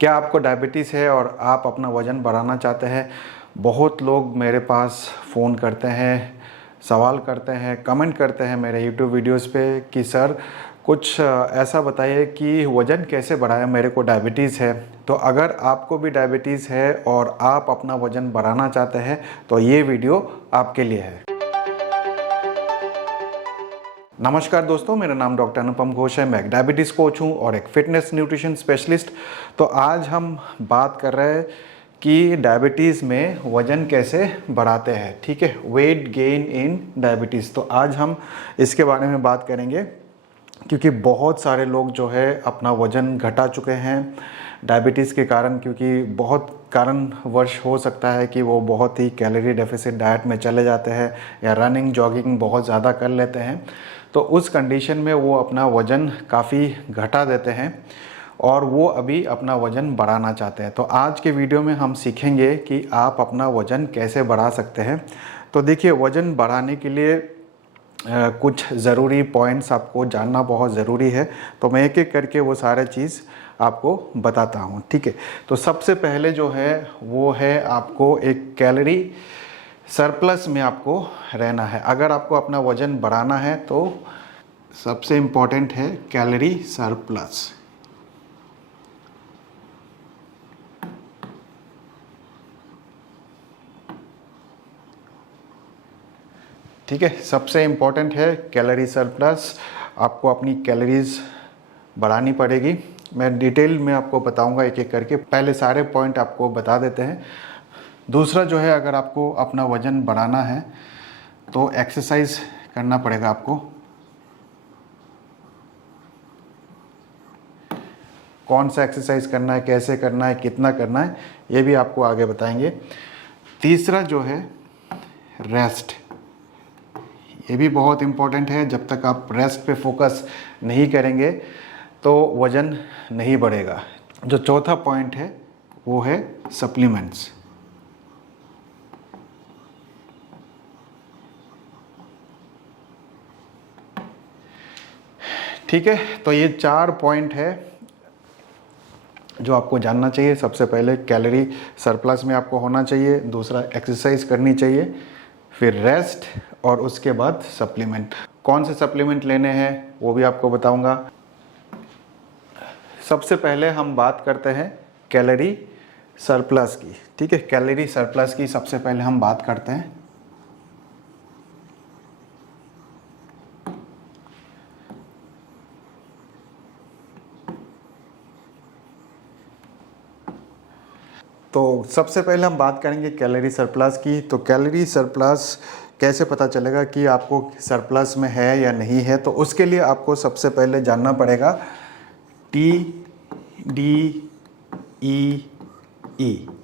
क्या आपको डायबिटीज़ है और आप अपना वज़न बढ़ाना चाहते हैं? बहुत लोग मेरे पास फ़ोन करते हैं, सवाल करते हैं, कमेंट करते हैं मेरे यूट्यूब वीडियोस पे कि सर कुछ ऐसा बताइए कि वज़न कैसे बढ़ाएं, मेरे को डायबिटीज़ है। तो अगर आपको भी डायबिटीज़ है और आप अपना वज़न बढ़ाना चाहते हैं तो ये वीडियो आपके लिए है। नमस्कार दोस्तों, मेरा नाम डॉक्टर अनुपम घोष है। मैं एक डायबिटीज़ कोच हूँ और एक फ़िटनेस न्यूट्रिशन स्पेशलिस्ट। तो आज हम बात कर रहे हैं कि डायबिटीज़ में वज़न कैसे बढ़ाते हैं, ठीक है, वेट गेन इन डायबिटीज़। तो आज हम इसके बारे में बात करेंगे क्योंकि बहुत सारे लोग जो है अपना वज़न घटा चुके हैं डायबिटीज़ के कारण, क्योंकि बहुत कारणवश हो सकता है कि वो बहुत ही कैलोरी डेफिसिट डाइट में चले जाते हैं या रनिंग जॉगिंग बहुत ज़्यादा कर लेते हैं। तो उस कंडीशन में वो अपना वज़न काफ़ी घटा देते हैं और वो अभी अपना वज़न बढ़ाना चाहते हैं। तो आज के वीडियो में हम सीखेंगे कि आप अपना वज़न कैसे बढ़ा सकते हैं। तो देखिए, वज़न बढ़ाने के लिए कुछ ज़रूरी पॉइंट्स आपको जानना बहुत ज़रूरी है। तो मैं एक एक करके वो सारे चीज़ आपको बताता हूँ, ठीक है। तो सबसे पहले जो है वो है आपको एक कैलोरी सरप्लस में आपको रहना है। अगर आपको अपना वज़न बढ़ाना है तो सबसे इम्पॉर्टेंट है कैलोरी सरप्लस। ठीक है, सबसे इम्पॉर्टेंट है कैलोरी सरप्लस। आपको अपनी कैलोरीज बढ़ानी पड़ेगी। मैं डिटेल में आपको बताऊंगा एक एक करके, पहले सारे पॉइंट आपको बता देते हैं। दूसरा जो है, अगर आपको अपना वज़न बढ़ाना है तो एक्सरसाइज करना पड़ेगा आपको। कौन सा एक्सरसाइज करना है, कैसे करना है, कितना करना है, ये भी आपको आगे बताएंगे। तीसरा जो है रेस्ट, ये भी बहुत इम्पोर्टेंट है। जब तक आप रेस्ट पे फोकस नहीं करेंगे तो वज़न नहीं बढ़ेगा। जो चौथा पॉइंट है वो है सप्लीमेंट्स। ठीक है, तो ये 4 पॉइंट है जो आपको जानना चाहिए। सबसे पहले कैलोरी सरप्लस में आपको होना चाहिए, दूसरा एक्सरसाइज करनी चाहिए, फिर रेस्ट और उसके बाद सप्लीमेंट। कौन से सप्लीमेंट लेने हैं वो भी आपको बताऊंगा। सबसे पहले हम बात करते हैं कैलोरी सरप्लस की, ठीक है। कैलोरी सरप्लस की सबसे पहले हम बात करते हैं। तो सबसे पहले हम बात करेंगे कैलोरी सरप्लस की। तो कैलोरी सरप्लस कैसे पता चलेगा कि आपको सरप्लस में है या नहीं है? तो उसके लिए आपको सबसे पहले जानना पड़ेगा TDEE।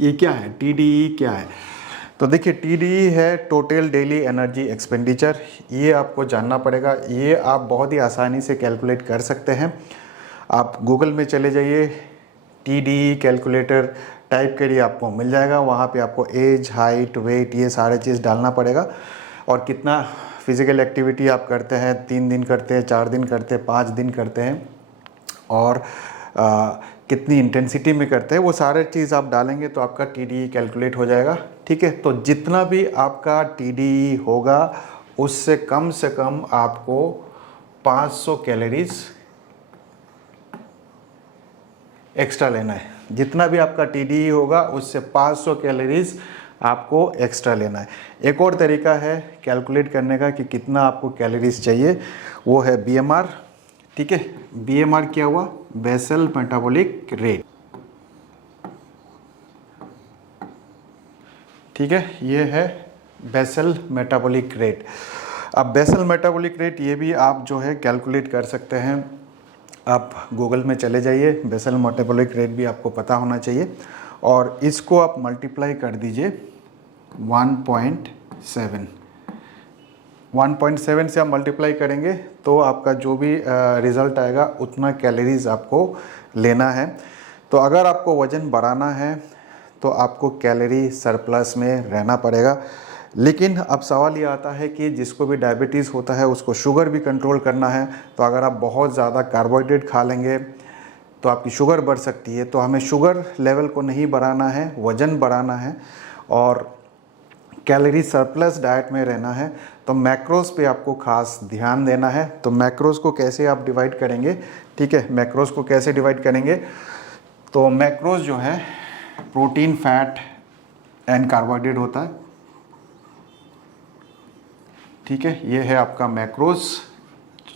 ये क्या है? TDE क्या है? तो देखिए, TDE है टोटल डेली एनर्जी एक्सपेंडिचर। ये आपको जानना पड़ेगा। ये आप बहुत ही आसानी से कैलकुलेट कर सकते हैं। आप गूगल में चले जाइए, TDE कैलकुलेटर टाइप करिए, आपको मिल जाएगा। वहाँ पे आपको एज, हाइट, वेट, ये सारे चीज़ डालना पड़ेगा और कितना फिज़िकल एक्टिविटी आप करते हैं, 3 दिन करते हैं, 4 दिन करते हैं, 5 दिन करते हैं और कितनी इंटेंसिटी में करते हैं, वो सारे चीज़ आप डालेंगे तो आपका TDE कैलकुलेट हो जाएगा, ठीक है। तो जितना भी आपका TDE होगा उससे कम से कम आपको 500 कैलोरीज एक्स्ट्रा लेना है। जितना भी आपका TDE होगा उससे 500 कैलोरीज आपको एक्स्ट्रा लेना है। एक और तरीका है कैलकुलेट करने का कि कितना आपको कैलोरीज चाहिए, वो है BMR, ठीक है। BMR क्या हुआ? बेसल मेटाबॉलिक रेट, ठीक है। ये है बेसल मेटाबॉलिक रेट। अब बेसल मेटाबॉलिक रेट ये भी आप जो है कैलकुलेट कर सकते हैं। आप गूगल में चले जाइए, बेसल मेटाबॉलिक रेट भी आपको पता होना चाहिए और इसको आप मल्टीप्लाई कर दीजिए 1.7। 1.7 से आप मल्टीप्लाई करेंगे तो आपका जो भी रिज़ल्ट आएगा उतना कैलोरीज आपको लेना है। तो अगर आपको वज़न बढ़ाना है तो आपको कैलोरी सरप्लस में रहना पड़ेगा। लेकिन अब सवाल ये आता है कि जिसको भी डायबिटीज़ होता है उसको शुगर भी कंट्रोल करना है। तो अगर आप बहुत ज़्यादा कार्बोहाइड्रेट खा लेंगे तो आपकी शुगर बढ़ सकती है। तो हमें शुगर लेवल को नहीं बढ़ाना है, वज़न बढ़ाना है और कैलोरी सरप्लस डाइट में रहना है। तो मैक्रोज पे आपको खास ध्यान देना है। तो मैक्रोज को कैसे आप डिवाइड करेंगे, ठीक है, मैक्रोज को कैसे डिवाइड करेंगे, तो मैक्रोज जो है प्रोटीन, फैट एंड कार्बोहाइड्रेट होता है, ठीक है, ये है आपका मैक्रोज।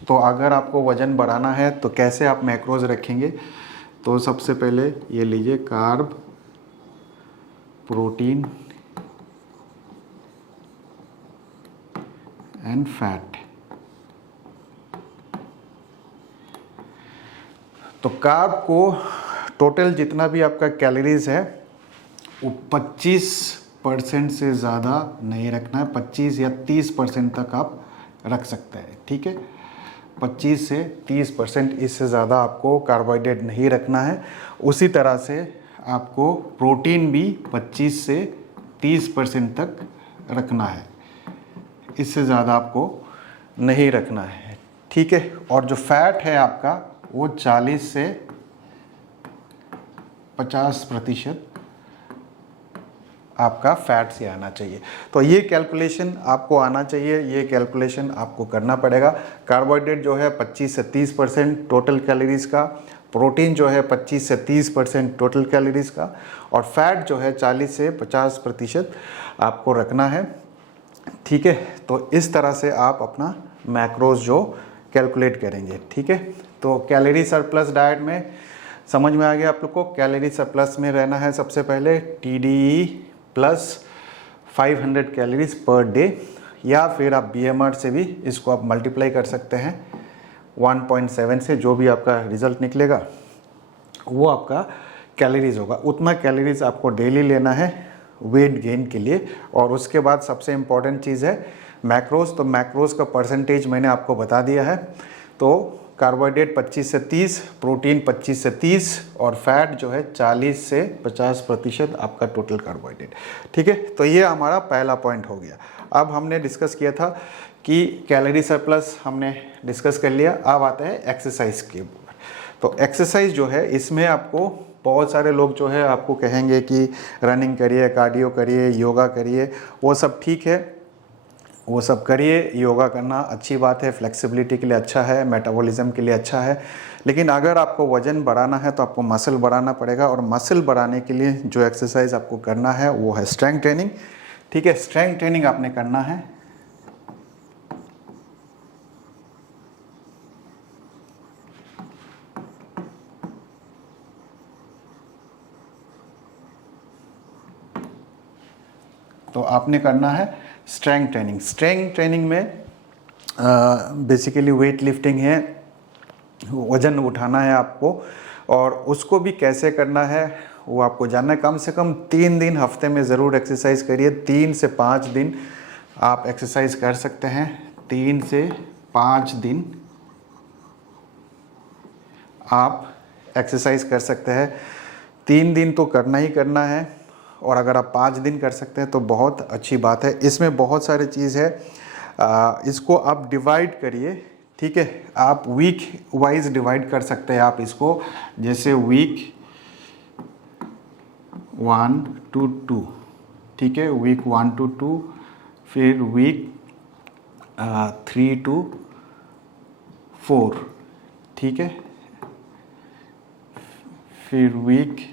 तो अगर आपको वज़न बढ़ाना है तो कैसे आप मैक्रोज रखेंगे, तो सबसे पहले ये लीजिए कार्ब, प्रोटीन एंड फैट। तो कार्ब को टोटल जितना भी आपका कैलोरीज है वो 25% से ज़्यादा नहीं रखना है, 25 या 30% तक आप रख सकते हैं, ठीक है, 25 से 30%, इससे ज़्यादा आपको कार्बोहाइड्रेट नहीं रखना है। उसी तरह से आपको प्रोटीन भी 25 से 30% तक रखना है, इससे ज़्यादा आपको नहीं रखना है, ठीक है। और जो फैट है आपका वो 40 से 50% आपका फैट से आना चाहिए। तो ये कैलकुलेशन आपको आना चाहिए, ये कैलकुलेशन आपको करना पड़ेगा। कार्बोहाइड्रेट जो है 25 से 30% टोटल कैलोरीज का, प्रोटीन जो है 25 से 30% टोटल कैलोरीज का, और फैट जो है 40 से 50% आपको रखना है, ठीक है। तो इस तरह से आप अपना मैक्रोज जो कैलकुलेट करेंगे, ठीक है। तो कैलोरी सरप्लस डाइट में समझ में आ गया आप लोग को। कैलोरी सरप्लस में रहना है सबसे पहले TDE plus 500 calories per day, या फिर आप BMR से भी इसको आप मल्टीप्लाई कर सकते हैं 1.7 से, जो भी आपका रिजल्ट निकलेगा वो आपका कैलोरीज होगा। उतना कैलोरीज आपको डेली लेना है वेट गेन के लिए। और उसके बाद सबसे इम्पॉर्टेंट चीज़ है मैक्रोज। तो मैक्रोज का परसेंटेज मैंने आपको बता दिया है। तो कार्बोहाइड्रेट 25 से 30, प्रोटीन 25 से 30 और फैट जो है 40 से 50% आपका टोटल कार्बोहाइड्रेट, ठीक है। तो ये हमारा पहला पॉइंट हो गया। अब हमने डिस्कस किया था कि कैलोरी सरप्लस हमने डिस्कस कर लिया। अब आता है एक्सरसाइज के ऊपर। तो एक्सरसाइज जो है इसमें आपको बहुत सारे लोग जो है आपको कहेंगे कि रनिंग करिए, कार्डियो करिए, योगा करिए, वो सब ठीक है, वो सब करिए। योगा करना अच्छी बात है, फ्लेक्सिबिलिटी के लिए अच्छा है, मेटाबॉलिज्म के लिए अच्छा है। लेकिन अगर आपको वज़न बढ़ाना है तो आपको मसल बढ़ाना पड़ेगा। और मसल बढ़ाने के लिए जो एक्सरसाइज आपको करना है वो है स्ट्रेंथ ट्रेनिंग, ठीक है। स्ट्रेंथ ट्रेनिंग आपने करना है। तो आपने करना है स्ट्रेंथ ट्रेनिंग। स्ट्रेंथ ट्रेनिंग में बेसिकली वेट लिफ्टिंग है, वज़न उठाना है आपको। और उसको भी कैसे करना है वो आपको जानना है। कम से कम 3 दिन हफ्ते में ज़रूर एक्सरसाइज करिए। 3 से 5 दिन आप एक्सरसाइज कर सकते हैं। 3 से 5 दिन आप एक्सरसाइज कर सकते हैं। 3 दिन तो करना ही करना है। और अगर आप 5 दिन कर सकते हैं तो बहुत अच्छी बात है। इसमें बहुत सारी चीज़ है, इसको आप डिवाइड करिए, ठीक है। आप वीक वाइज डिवाइड कर सकते हैं आप इसको, जैसे वीक 1 to 2, ठीक है, वीक 1 to 2, फिर वीक 3 to 4, ठीक है, फिर वीक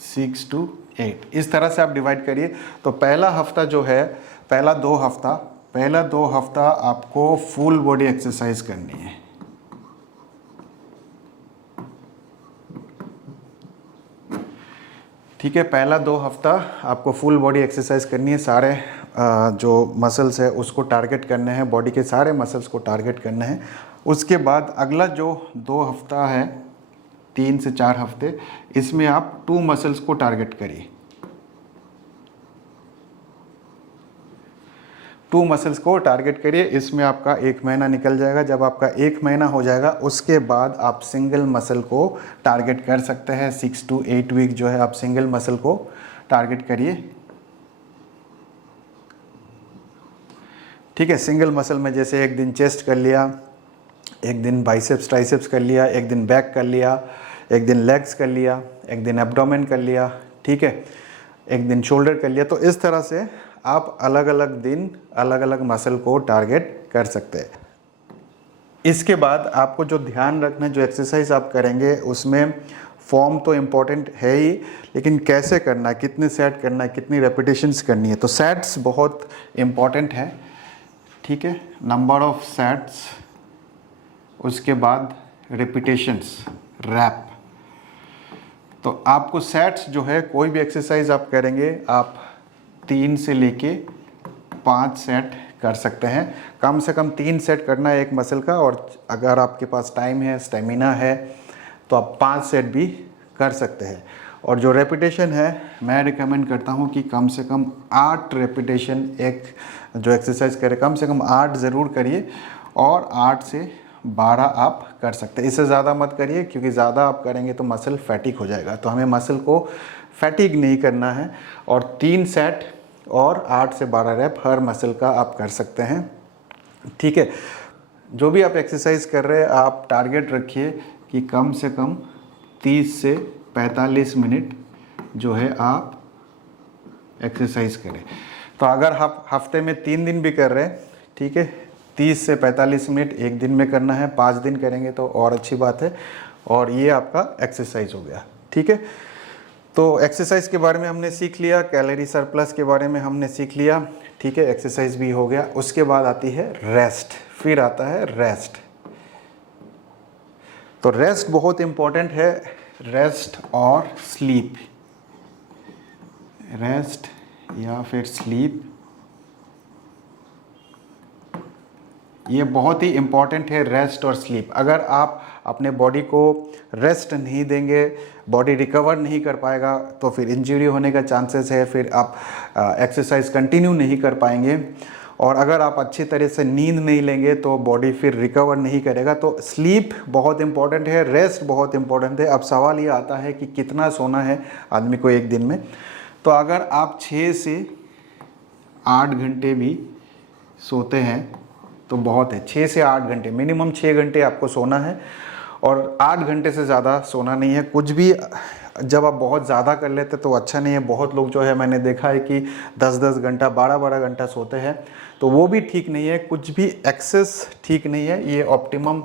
6 to 8, इस तरह से आप डिवाइड करिए। तो पहला हफ्ता जो है, पहला 2 हफ्ता आपको फुल बॉडी एक्सरसाइज करनी है, ठीक है। पहला 2 हफ्ता आपको फुल बॉडी एक्सरसाइज करनी है। सारे जो मसल्स है उसको टारगेट करने हैं, बॉडी के सारे मसल्स को टारगेट करने हैं। उसके बाद अगला जो 2 हफ्ता है, 3 से 4 हफ्ते, इसमें आप 2 मसल्स को टारगेट करिए। 2 मसल्स को टारगेट करिए। इसमें आपका 1 महीना निकल जाएगा। जब आपका 1 महीना हो जाएगा उसके बाद आप सिंगल मसल को टारगेट कर सकते हैं। 6 to 8 वीक जो है आप सिंगल मसल को टारगेट करिए, ठीक है। सिंगल मसल में जैसे एक दिन चेस्ट कर लिया, एक दिन बाइसेप्स ट्राइसेप्स कर लिया, एक दिन बैक कर लिया, एक दिन लेग्स कर लिया, एक दिन एब्डोमेन कर लिया, ठीक है, एक दिन शोल्डर कर लिया। तो इस तरह से आप अलग अलग दिन अलग अलग मसल को टारगेट कर सकते हैं। इसके बाद आपको जो ध्यान रखना है, जो एक्सरसाइज आप करेंगे उसमें फॉर्म तो इम्पॉर्टेंट है ही, लेकिन कैसे करना है, कितने सेट करना है, कितनी रेपिटेशंस करनी है। तो सेट्स बहुत इम्पॉर्टेंट है, ठीक है, नंबर ऑफ सेट्स, उसके बाद रेपिटेशंस, रैप। तो आपको सेट्स जो है, कोई भी एक्सरसाइज आप करेंगे आप 3 से लेके 5 सेट कर सकते हैं। कम से कम 3 सेट करना है एक मसल का, और अगर आपके पास टाइम है, स्टेमिना है, तो आप 5 सेट भी कर सकते हैं। और जो रेपिटेशन है, मैं रिकमेंड करता हूं कि कम से कम 8 रेपिटेशन एक जो एक्सरसाइज करे, कम से कम 8 ज़रूर करिए, और 8 से 12 आप कर सकते हैं। इससे ज़्यादा मत करिए, क्योंकि ज़्यादा आप करेंगे तो मसल फैटिक हो जाएगा। तो हमें मसल को फैटिक नहीं करना है। और 3 सेट और 8 से 12 रैप हर मसल का आप कर सकते हैं, ठीक है। जो भी आप एक्सरसाइज कर रहे हैं, आप टारगेट रखिए कि कम से कम 30 से 45 मिनट जो है आप एक्सरसाइज करें। तो अगर आप हफ्ते में 3 दिन भी कर रहे हैं, ठीक है, 30 से 45 मिनट एक दिन में करना है, 5 दिन करेंगे तो और अच्छी बात है। और ये आपका एक्सरसाइज हो गया, ठीक है। तो एक्सरसाइज के बारे में हमने सीख लिया, कैलोरी सरप्लस के बारे में हमने सीख लिया, ठीक है, एक्सरसाइज भी हो गया। उसके बाद आती है रेस्ट, फिर आता है रेस्ट। तो रेस्ट बहुत इंपॉर्टेंट है, रेस्ट और स्लीप, रेस्ट या फिर स्लीप, ये बहुत ही इम्पॉर्टेंट है, रेस्ट और स्लीप। अगर आप अपने बॉडी को रेस्ट नहीं देंगे, बॉडी रिकवर नहीं कर पाएगा, तो फिर इंजरी होने का चांसेस है, फिर आप एक्सरसाइज कंटिन्यू नहीं कर पाएंगे। और अगर आप अच्छी तरह से नींद नहीं लेंगे तो बॉडी फिर रिकवर नहीं करेगा। तो स्लीप बहुत इंपॉर्टेंट है, रेस्ट बहुत इंपॉर्टेंट है। अब सवाल ये आता है कि कितना सोना है आदमी को एक दिन में। तो अगर आप 6 से 8 घंटे भी सोते हैं तो बहुत है। 6 से 8 घंटे, मिनिमम 6 घंटे आपको सोना है, और 8 घंटे से ज़्यादा सोना नहीं है। कुछ भी जब आप बहुत ज़्यादा कर लेते तो अच्छा नहीं है। बहुत लोग जो है, मैंने देखा है कि 10-10 घंटा, 12-12 घंटा सोते हैं, तो वो भी ठीक नहीं है। कुछ भी एक्सेस ठीक नहीं है, ये ऑप्टिमम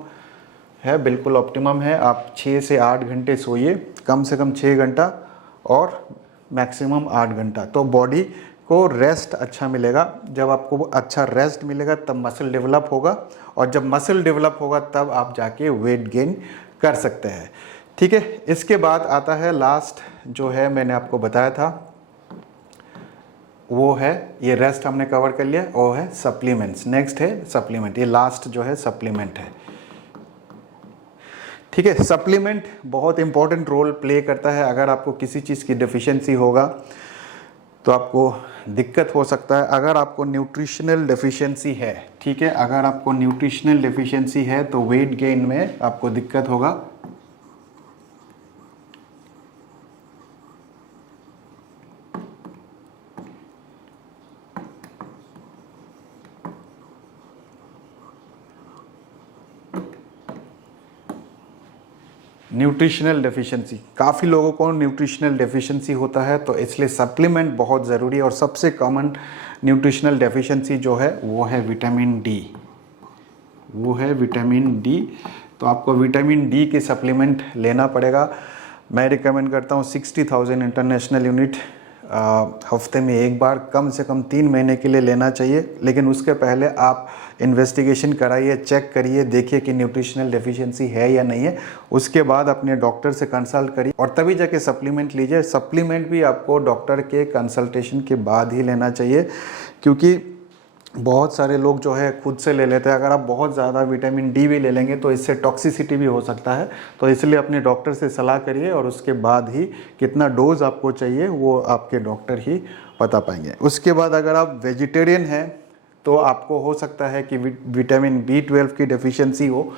है, बिल्कुल ऑप्टिमम है। आप 6 से 8 घंटे सोइए, कम से कम 6 घंटा और मैक्सिमम 8 घंटा। तो बॉडी को रेस्ट अच्छा मिलेगा। जब आपको अच्छा रेस्ट मिलेगा तब मसल डेवलप होगा, और जब मसल डेवलप होगा तब आप जाके वेट गेन कर सकते हैं, ठीक है। इसके बाद आता है लास्ट, जो है मैंने आपको बताया था, वो है, ये रेस्ट हमने कवर कर लिया, वो है सप्लीमेंट्स। नेक्स्ट है सप्लीमेंट, ये लास्ट जो है सप्लीमेंट है, ठीक है। सप्लीमेंट बहुत इंपॉर्टेंट रोल प्ले करता है। अगर आपको किसी चीज़ की डेफिशिएंसी होगा तो आपको दिक्कत हो सकता है। अगर आपको न्यूट्रिशनल डेफिशिएंसी है, ठीक है, अगर आपको न्यूट्रिशनल डेफिशिएंसी है तो वेट गेन में आपको दिक्कत होगा। न्यूट्रिशनल डेफिशिएंसी, काफ़ी लोगों को न्यूट्रिशनल डेफिशिएंसी होता है, तो इसलिए सप्लीमेंट बहुत ज़रूरी है। और सबसे कॉमन न्यूट्रिशनल डेफिशिएंसी जो है वो है विटामिन डी, वो है विटामिन डी। तो आपको विटामिन डी के सप्लीमेंट लेना पड़ेगा। मैं रिकमेंड करता हूँ 60,000 इंटरनेशनल यूनिट हफ्ते में एक बार, कम से कम 3 महीने के लिए लेना चाहिए। लेकिन उसके पहले आप इन्वेस्टिगेशन कराइए, चेक करिए, देखिए कि न्यूट्रिशनल डेफिशिएंसी है या नहीं है। उसके बाद अपने डॉक्टर से कंसल्ट करिए और तभी जाके सप्लीमेंट लीजिए। सप्लीमेंट भी आपको डॉक्टर के कंसल्टेशन के बाद ही लेना चाहिए, क्योंकि बहुत सारे लोग जो है खुद से ले लेते हैं। अगर आप बहुत ज़्यादा विटामिन डी भी ले लेंगे तो इससे टॉक्सिसिटी भी हो सकता है। तो इसलिए अपने डॉक्टर से सलाह करिए, और उसके बाद ही कितना डोज आपको चाहिए वो आपके डॉक्टर ही बता पाएंगे। उसके बाद अगर आप वेजिटेरियन हैं तो आपको हो सकता है कि विटामिन B12 की डेफिशिएंसी हो,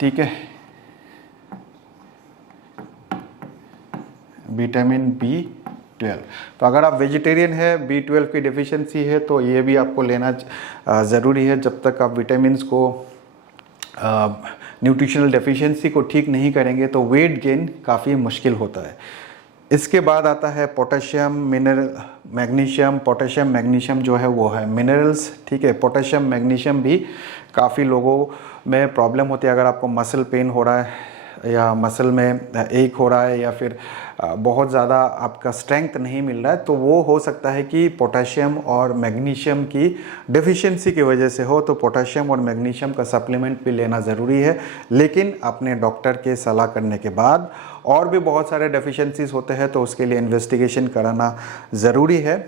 ठीक है, विटामिन B12। तो अगर आप वेजिटेरियन है, B12 की डेफिशिएंसी है, तो ये भी आपको लेना ज़रूरी है। जब तक आप विटामिन्स को न्यूट्रिशनल डेफिशिएंसी को ठीक नहीं करेंगे तो वेट गेन काफ़ी मुश्किल होता है। इसके बाद आता है potassium, mineral, magnesium. Potassium magnesium जो है वो है मिनरल्स, ठीक है। पोटेशियम मैग्नीशियम भी काफ़ी लोगों में प्रॉब्लम होती है। अगर आपको मसल पेन हो रहा है या मसल में एक हो रहा है या फिर बहुत ज़्यादा आपका स्ट्रेंथ नहीं मिल रहा है, तो वो हो सकता है कि पोटेशियम और मैग्नीशियम की डेफिशिएंसी की वजह से हो। तो पोटेशियम और मैग्नीशियम का सप्लीमेंट भी लेना ज़रूरी है, लेकिन अपने डॉक्टर के सलाह करने के बाद। और भी बहुत सारे डेफिशिएंसीज होते हैं तो उसके लिए इन्वेस्टिगेशन कराना ज़रूरी है,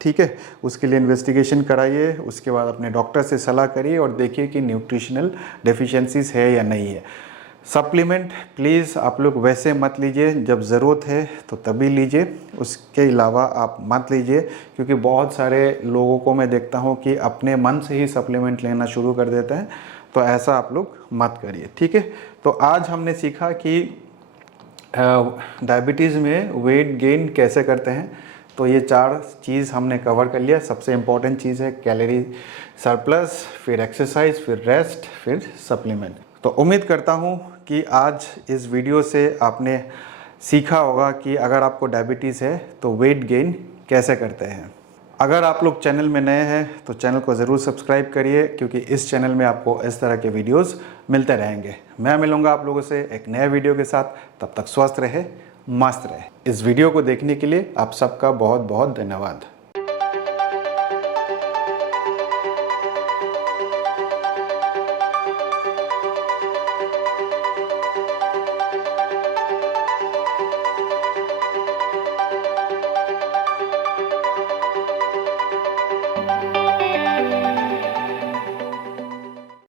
ठीक है। उसके लिए इन्वेस्टिगेशन कराइए, उसके बाद अपने डॉक्टर से सलाह करिए और देखिए कि न्यूट्रिशनल डेफिशिएंसीज है या नहीं है। सप्लीमेंट प्लीज़ आप लोग वैसे मत लीजिए, जब ज़रूरत है तो तभी लीजिए, उसके अलावा आप मत लीजिए। क्योंकि बहुत सारे लोगों को मैं देखता हूँ कि अपने मन से ही सप्लीमेंट लेना शुरू कर देते हैं, तो ऐसा आप लोग मत करिए, ठीक है। तो आज हमने सीखा कि डायबिटीज़ में वेट गेन कैसे करते हैं। तो ये 4 चीज़ हमने कवर कर लिया। सबसे इम्पॉर्टेंट चीज़ है कैलोरी सरप्लस, फिर एक्सरसाइज, फिर रेस्ट, फिर सप्लीमेंट। तो उम्मीद करता हूँ कि आज इस वीडियो से आपने सीखा होगा कि अगर आपको डायबिटीज़ है तो वेट गेन कैसे करते हैं। अगर आप लोग चैनल में नए हैं तो चैनल को ज़रूर सब्सक्राइब करिए, क्योंकि इस चैनल में आपको इस तरह के वीडियोस मिलते रहेंगे। मैं मिलूँगा आप लोगों से एक नए वीडियो के साथ। तब तक स्वस्थ रहे, मस्त रहे। इस वीडियो को देखने के लिए आप सबका बहुत बहुत धन्यवाद।